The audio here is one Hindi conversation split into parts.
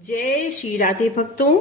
जय श्री राधे भक्तों।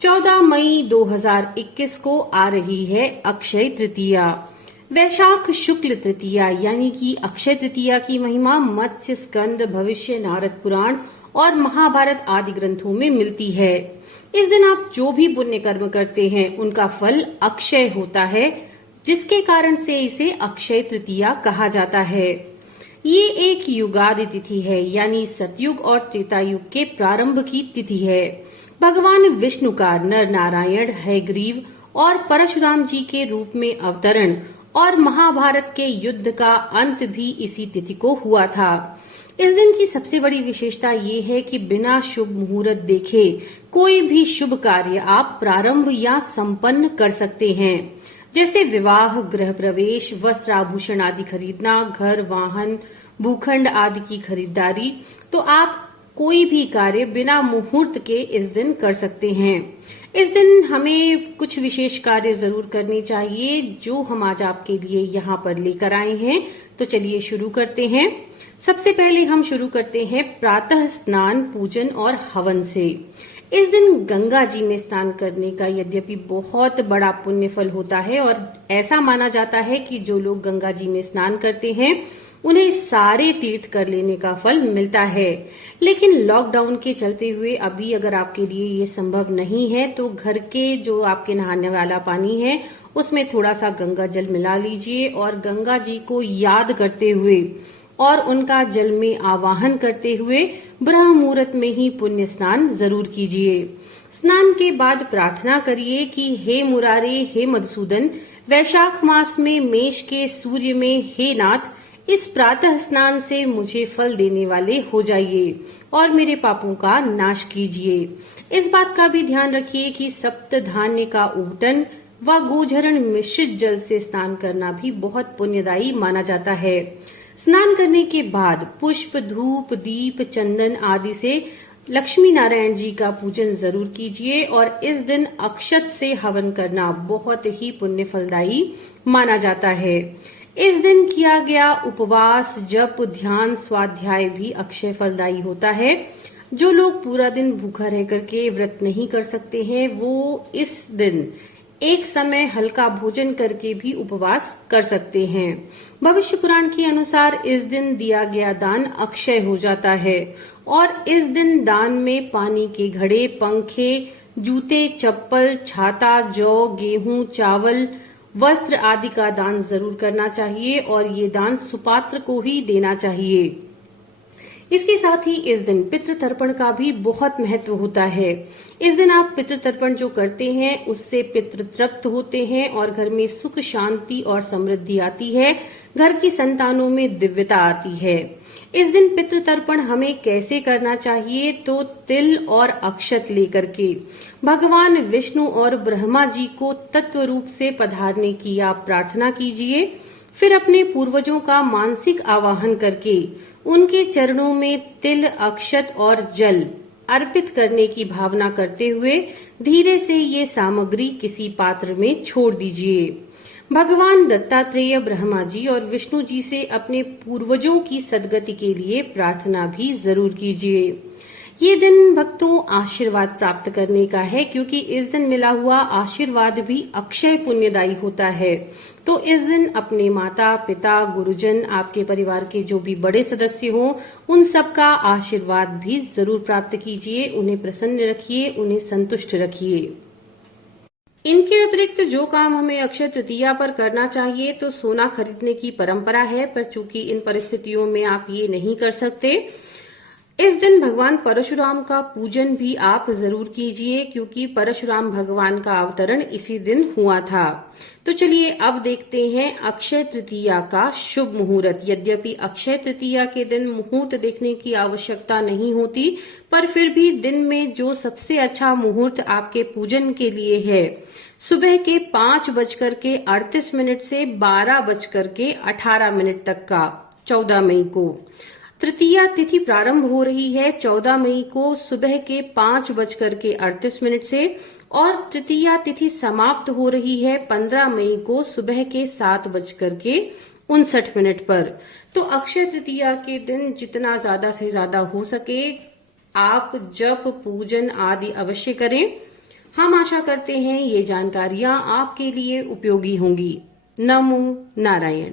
14 मई 2021 को आ रही है अक्षय तृतीया। वैशाख शुक्ल तृतीया यानी कि अक्षय तृतीया की महिमा मत्स्य, स्कंद, भविष्य, नारद पुराण और महाभारत आदि ग्रंथों में मिलती है। इस दिन आप जो भी पुण्य कर्म करते हैं उनका फल अक्षय होता है, जिसके कारण से इसे अक्षय तृतीया कहा जाता है। ये एक युगादि तिथि है, यानी सतयुग और त्रेता युग के प्रारंभ की तिथि है। भगवान विष्णु का नर नारायण हयग्रीव और परशुराम जी के रूप में अवतरण और महाभारत के युद्ध का अंत भी इसी तिथि को हुआ था। इस दिन की सबसे बड़ी विशेषता ये है कि बिना शुभ मुहूर्त देखे कोई भी शुभ कार्य आप प्रारंभ या संपन्न कर सकते हैं, जैसे विवाह, गृह प्रवेश, वस्त्र आभूषण आदि खरीदना, घर, वाहन, भूखंड आदि की खरीदारी। तो आप कोई भी कार्य बिना मुहूर्त के इस दिन कर सकते हैं। इस दिन हमें कुछ विशेष कार्य जरूर करने चाहिए, जो हम आज आपके लिए यहाँ पर लेकर आए हैं। तो चलिए शुरू करते हैं। सबसे पहले हम शुरू करते हैं प्रातः स्नान, पूजन और हवन से। इस दिन गंगा जी में स्नान करने का यद्यपि बहुत बड़ा पुण्य फल होता है और ऐसा माना जाता है कि जो लोग गंगा जी में स्नान करते हैं उन्हें सारे तीर्थ कर लेने का फल मिलता है। लेकिन लॉकडाउन के चलते हुए अभी अगर आपके लिए ये संभव नहीं है तो घर के जो आपके नहाने वाला पानी है उसमें थोड़ा सा गंगा जल मिला लीजिए और गंगा जी को याद करते हुए और उनका जल में आवाहन करते हुए ब्रह्म मुहूर्त में ही पुण्य स्नान जरूर कीजिए। स्नान के बाद प्रार्थना करिए कि हे मुरारे, हे मधुसूदन, वैशाख मास में मेष के सूर्य में हे नाथ, इस प्रातः स्नान से मुझे फल देने वाले हो जाइए और मेरे पापों का नाश कीजिए। इस बात का भी ध्यान रखिए कि सप्त धान्य का ऊटन व गोझरण मिश्रित जल से स्नान करना भी बहुत पुण्यदायी माना जाता है। स्नान करने के बाद पुष्प, धूप, दीप, चंदन आदि से लक्ष्मी नारायण जी का पूजन जरूर कीजिए और इस दिन अक्षत से हवन करना बहुत ही पुण्य फलदायी माना जाता है। इस दिन किया गया उपवास, जप, ध्यान, स्वाध्याय भी अक्षय फलदायी होता है। जो लोग पूरा दिन भूखा रह करके व्रत नहीं कर सकते हैं वो इस दिन एक समय हल्का भोजन करके भी उपवास कर सकते हैं। भविष्य पुराण के अनुसार इस दिन दिया गया दान अक्षय हो जाता है और इस दिन दान में पानी के घड़े, पंखे, जूते, चप्पल, छाता, जौ, गेहूं, चावल, वस्त्र आदि का दान जरूर करना चाहिए और ये दान सुपात्र को ही देना चाहिए। इसके साथ ही इस दिन पितृ तर्पण का भी बहुत महत्व होता है। इस दिन आप पितृ तर्पण जो करते हैं उससे पितृ तृप्त होते हैं और घर में सुख, शांति और समृद्धि आती है। घर की संतानों में दिव्यता आती है। इस दिन पितृ तर्पण हमें कैसे करना चाहिए? तो तिल और अक्षत लेकर के भगवान विष्णु और ब्रह्मा जी को तत्व रूप से पधारने की आप प्रार्थना कीजिए। फिर अपने पूर्वजों का मानसिक आवाहन करके उनके चरणों में तिल, अक्षत और जल अर्पित करने की भावना करते हुए धीरे से ये सामग्री किसी पात्र में छोड़ दीजिए। भगवान दत्तात्रेय, ब्रह्मा जी और विष्णु जी से अपने पूर्वजों की सद्गति के लिए प्रार्थना भी जरूर कीजिए। ये दिन भक्तों आशीर्वाद प्राप्त करने का है, क्योंकि इस दिन मिला हुआ आशीर्वाद भी अक्षय पुण्यदायी होता है। तो इस दिन अपने माता, पिता, गुरुजन, आपके परिवार के जो भी बड़े सदस्य हों, उन सबका आशीर्वाद भी जरूर प्राप्त कीजिए। उन्हें प्रसन्न रखिए, उन्हें संतुष्ट रखिए। इनके अतिरिक्त जो काम हमें अक्षय तृतीया पर करना चाहिए तो सोना खरीदने की परंपरा है, पर चूंकि इन परिस्थितियों में आप ये नहीं कर सकते, इस दिन भगवान परशुराम का पूजन भी आप जरूर कीजिए, क्योंकि परशुराम भगवान का अवतरण इसी दिन हुआ था। तो चलिए अब देखते हैं अक्षय तृतीया का शुभ मुहूर्त। यद्यपि अक्षय तृतीया के दिन मुहूर्त देखने की आवश्यकता नहीं होती, पर फिर भी दिन में जो सबसे अच्छा मुहूर्त आपके पूजन के लिए है, सुबह के 5:38 से 12:18 तक का 14 मई को तृतीया तिथि प्रारंभ हो रही है। 14 मई को सुबह के 5:38 से और तृतीया तिथि समाप्त हो रही है 15 मई को सुबह के 7:59 पर। तो अक्षय तृतीया के दिन जितना ज्यादा से ज्यादा हो सके आप जप पूजन आदि अवश्य करें। हम आशा करते हैं ये जानकारियां आपके लिए उपयोगी होंगी। नमो नारायण।